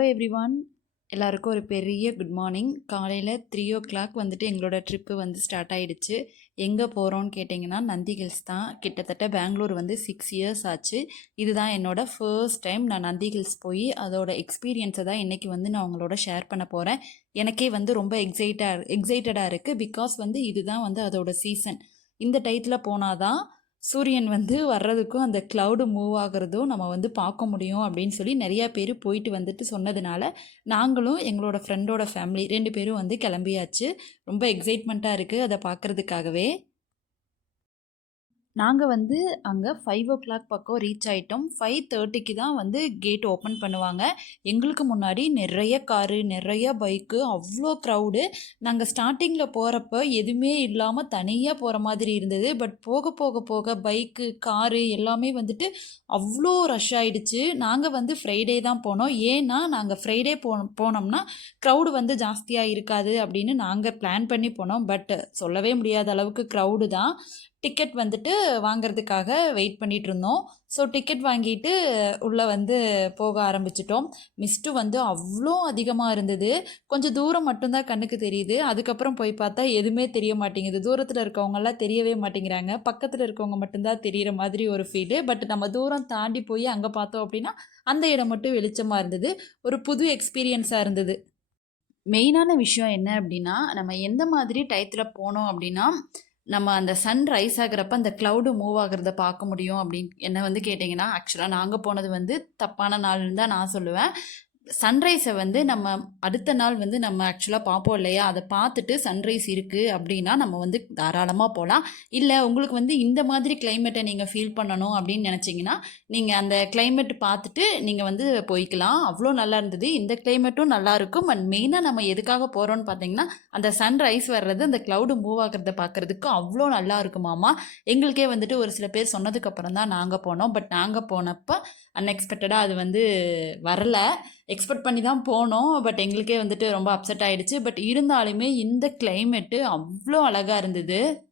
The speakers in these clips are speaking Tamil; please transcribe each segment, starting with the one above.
ஹலோ ஒன் எல்லாருக்கும் ஒரு பெரிய குட் மார்னிங் காலையில் த்ரீ ஓ கிளாக் வந்துட்டு எங்களோட ட்ரிப்பு வந்து ஸ்டார்ட் ஆகிடுச்சு எங்கே போகிறோன்னு கேட்டிங்கன்னா நந்தி ஹில்ஸ் தான். கிட்டத்தட்ட பெங்களூர் வந்து சிக்ஸ் இயர்ஸ் ஆச்சு. இதுதான் என்னோடய ஃபர்ஸ்ட் டைம் நான் நந்தி ஹில்ஸ் போய் அதோட எக்ஸ்பீரியன்ஸை தான் இன்றைக்கி வந்து நான் உங்களோட ஷேர் பண்ண போகிறேன் எனக்கே வந்து ரொம்ப எக்ஸைட்டாக எக்ஸைட்டடாக இருக்குது பிகாஸ் வந்து இதுதான் வந்து அதோட சீசன் இந்த டயத்தில் போனால் தான் சூரியன் வந்து வர்றதுக்கும் அந்த க்ளவுடு மூவ் ஆகிறதும் நம்ம வந்து பார்க்க முடியும் அப்படின்னு சொல்லி நிறையா பேர் போயிட்டு வந்துட்டு சொன்னதுனால நாங்களும் எங்களோட ஃப்ரெண்டோட ஃபேமிலி ரெண்டு பேரும் வந்து கிளம்பியாச்சு. ரொம்ப எக்ஸைட்மெண்ட்டாக இருக்குது அதை பார்க்குறதுக்காகவே. நாங்கள் வந்து அங்கே ஃபைவ் ஓ கிளாக் பக்கம் ரீச் ஆகிட்டோம் ஃபைவ் தேர்ட்டிக்கு தான் வந்து கேட் ஓப்பன் பண்ணுவாங்க. எங்களுக்கு முன்னாடி நிறைய காரு நிறைய பைக்கு அவ்வளோ க்ரௌடு நாங்கள் ஸ்டார்டிங்கில் போகிறப்ப எதுவுமே இல்லாமல் தனியாக போகிற மாதிரி இருந்தது. பட் போக போக போக பைக்கு காரு எல்லாமே வந்துட்டு அவ்வளோ ரஷ் ஆகிடுச்சு நாங்கள் வந்து ஃப்ரைடே தான் போனோம். ஏன்னா நாங்கள் ஃப்ரைடே போ போனோம்னா க்ரௌடு வந்து ஜாஸ்தியாக இருக்காது அப்படின்னு நாங்கள் பிளான் பண்ணி போனோம். பட் சொல்லவே முடியாத அளவுக்கு க்ரௌடு தான். டிக்கெட் வந்துட்டு வாங்கிறதுக்காக வெயிட் பண்ணிகிட்டு இருந்தோம் ஸோ டிக்கெட் வாங்கிட்டு உள்ளே வந்து போக ஆரம்பிச்சிட்டோம். மிஸ்ட்டு வந்து அவ்வளோ அதிகமாக இருந்தது. கொஞ்சம் தூரம் மட்டும்தான் கண்ணுக்கு தெரியுது. அதுக்கப்புறம் போய் பார்த்தா எதுவுமே தெரிய மாட்டேங்குது. தூரத்தில் இருக்கவங்கெல்லாம் தெரியவே மாட்டேங்கிறாங்க. பக்கத்தில் இருக்கவங்க மட்டும்தான் தெரிகிற மாதிரி ஒரு ஃபீலு பட் நம்ம தூரம் தாண்டி போய் அங்கே பார்த்தோம் அப்படின்னா அந்த இடம் மட்டும் வெளிச்சமாக இருந்தது. ஒரு புது எக்ஸ்பீரியன்ஸாக இருந்தது. மெயினான விஷயம் என்ன அப்படின்னா நம்ம எந்த மாதிரி டயத்தில் போனோம் அப்படின்னா நம்ம அந்த சன் ரைஸ் ஆகிறப்ப அந்த க்ளவுடு மூவ் ஆகிறத பார்க்க முடியும் அப்படின்னு என்ன வந்து கேட்டிங்கன்னா ஆக்சுவலாக நாங்கள் போனது வந்து தப்பான நாள்னு தான் நான் சொல்லுவேன். சன்ரைஸை வந்து நம்ம அடுத்த நாள் வந்து நம்ம ஆக்சுவலாக பார்ப்போம் இல்லையா? அதை பார்த்துட்டு சன்ரைஸ் இருக்குது அப்படின்னா நம்ம வந்து தாராளமாக போகலாம் இல்லை உங்களுக்கு வந்து இந்த மாதிரி கிளைமேட்டை நீங்கள் ஃபீல் பண்ணணும் அப்படின்னு நினச்சிங்கன்னா நீங்கள் அந்த கிளைமேட் பார்த்துட்டு நீங்கள் வந்து போய்க்கலாம். அவ்வளோ நல்லா இருந்தது. இந்த கிளைமேட்டும் நல்லாயிருக்கும் அண்ட் மெயினாக நம்ம எதுக்காக போகிறோன்னு பார்த்தீங்கன்னா அந்த சன்ரைஸ் வர்றது அந்த க்ளவுடு மூவ் ஆகிறத பார்க்குறதுக்கு அவ்வளோ நல்லா இருக்குமாமா எங்களுக்கே வந்துட்டு ஒரு சில பேர் சொன்னதுக்கப்புறம் தான் நாங்கள் போனோம். பட் நாங்கள் போனப்போ அன்எக்ஸ்பெக்டடாக அது வந்து வரல. எக்ஸ்பெக்ட் பண்ணி தான் போனோம். பட் எங்களுக்கே வந்துட்டு ரொம்ப அப்செட் ஆகிடுச்சு பட் இருந்தாலுமே இந்த கிளைமேட்டு அவ்வளோ அழகாக இருந்தது.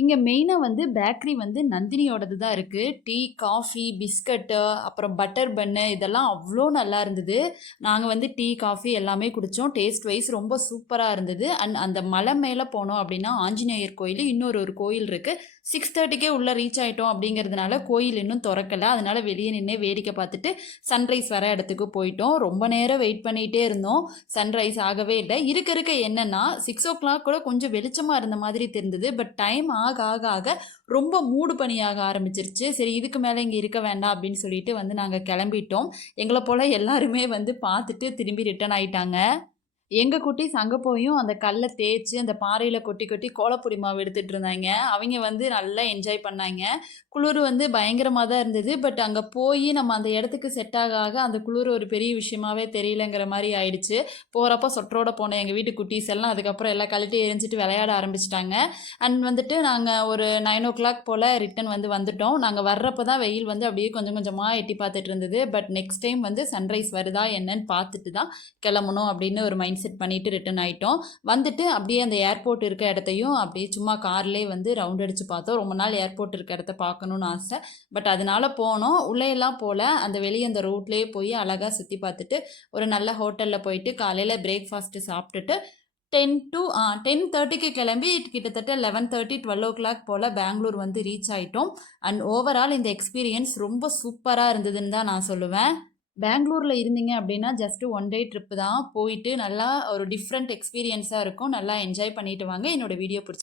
இங்கே மெயினாக வந்து பேக்கரி வந்து நந்தினியோடது தான் இருக்குது டீ காஃபி பிஸ்கட்டு அப்புறம் பட்டர் பன்னு இதெல்லாம் அவ்வளோ நல்லா இருந்தது. நாங்கள் வந்து டீ காஃபி எல்லாமே குடித்தோம் டேஸ்ட் வைஸ் ரொம்ப சூப்பராக இருந்தது. அண்ட் அந்த மலை மேலே போனோம் அப்படின்னா ஆஞ்சநேயர் கோயில் இன்னொரு ஒரு கோயில் இருக்குது சிக்ஸ் தேர்ட்டிக்கே உள்ளே ரீச் ஆகிட்டோம் அப்படிங்கிறதுனால கோயில் இன்னும் திறக்கலை. அதனால் வெளியே நின்று வேடிக்கை பார்த்துட்டு சன்ரைஸ் வர இடத்துக்கு போயிட்டோம். ரொம்ப நேரம் வெயிட் பண்ணிகிட்டே இருந்தோம். சன்ரைஸ் ஆகவே இல்லை. இருக்க இருக்க என்னென்னா சிக்ஸ் ஓ கிளாக் கூட கொஞ்சம் வெளிச்சமாக இருந்த மாதிரி தெரிந்தது. பட் டைம் ஆக ஆக ஆக ரொம்ப மூடு பணியாக ஆரம்பிச்சிருச்சு. சரி இதுக்கு மேலே இங்கே இருக்க வேண்டாம் அப்படின்னு சொல்லிட்டு வந்து நாங்கள் கிளம்பிட்டோம். எங்களை போல் எல்லாருமே வந்து பார்த்துட்டு திரும்பி ரிட்டர்ன் ஆயிட்டாங்க. எங்கள் குட்டீஸ் அங்கே போயும் அந்த கல்லை தேய்ச்சி அந்த பாறையில் கொட்டி கொட்டி கோலப்பொடி மாவு எடுத்துகிட்டு இருந்தாங்க. அவங்க வந்து நல்லா என்ஜாய் பண்ணாங்க. குளிர் வந்து பயங்கரமாக தான் இருந்தது. பட் அங்கே போய் நம்ம அந்த இடத்துக்கு செட் ஆக ஆக அந்த குளிர் ஒரு பெரிய விஷயமாவே தெரியலங்கிற மாதிரி ஆயிடுச்சு. போகிறப்ப சொற்றோட போன எங்கள் வீட்டு குட்டீஸ் எல்லாம் அதுக்கப்புறம் எல்லாம் கழட்டி எரிஞ்சிட்டு விளையாட ஆரம்பிச்சிட்டாங்க. அண்ட் வந்துட்டு நாங்கள் ஒரு நைன் ஓ கிளாக் போல் ரிட்டன் வந்து வந்துட்டோம். நாங்கள் வர்றப்போ தான் வெயில் வந்து அப்படியே கொஞ்சம் கொஞ்சமாக எட்டி பார்த்துட்டு இருந்தது. பட் நெக்ஸ்ட் டைம் வந்து சன்ரைஸ் வருதா என்னன்னு பார்த்துட்டு தான் கிளம்பணும் அப்படின்னு ஒரு மைண்ட் செட் பண்ணிவிட்டு ரிட்டன் ஆகிட்டோம் வந்துட்டு அப்படியே அந்த ஏர்போர்ட் இருக்க இடத்தையும் அப்படியே சும்மா கார்லேயே வந்து ரவுண்ட் அடித்து பார்த்தோம். ரொம்ப நாள் ஏர்போர்ட் இருக்க இடத்த பார்க்கணுன்னு ஆசை. பட் அதனால் போனோம். உள்ளேயெல்லாம் போல் அந்த வெளியே அந்த ரூட்லேயே போய் அழகாக சுற்றி பார்த்துட்டு ஒரு நல்ல ஹோட்டலில் போயிட்டு காலையில் பிரேக்ஃபாஸ்ட்டு சாப்பிட்டுட்டு டென் டு டென் தேர்ட்டிக்கு கிளம்பி கிட்டத்தட்ட eleven thirty twelve o'clock போல் பெங்களூர் வந்து ரீச் ஆகிட்டோம் அண்ட் ஓவரால் இந்த எக்ஸ்பீரியன்ஸ் ரொம்ப சூப்பராக இருந்ததுன்னு தான் நான் சொல்லுவேன். பெங்களூரில் இருந்தீங்க அப்படின்னா ஜஸ்ட்டு ஒன் டே ட்ரிப்பு தான். போயிட்டு நல்லா ஒரு டிஃப்ரெண்ட் எக்ஸ்பீரியன்ஸாக இருக்கும். நல்லா என்ஜாய் பண்ணிட்டு வாங்க. என்னோடய வீடியோ பிடிச்சி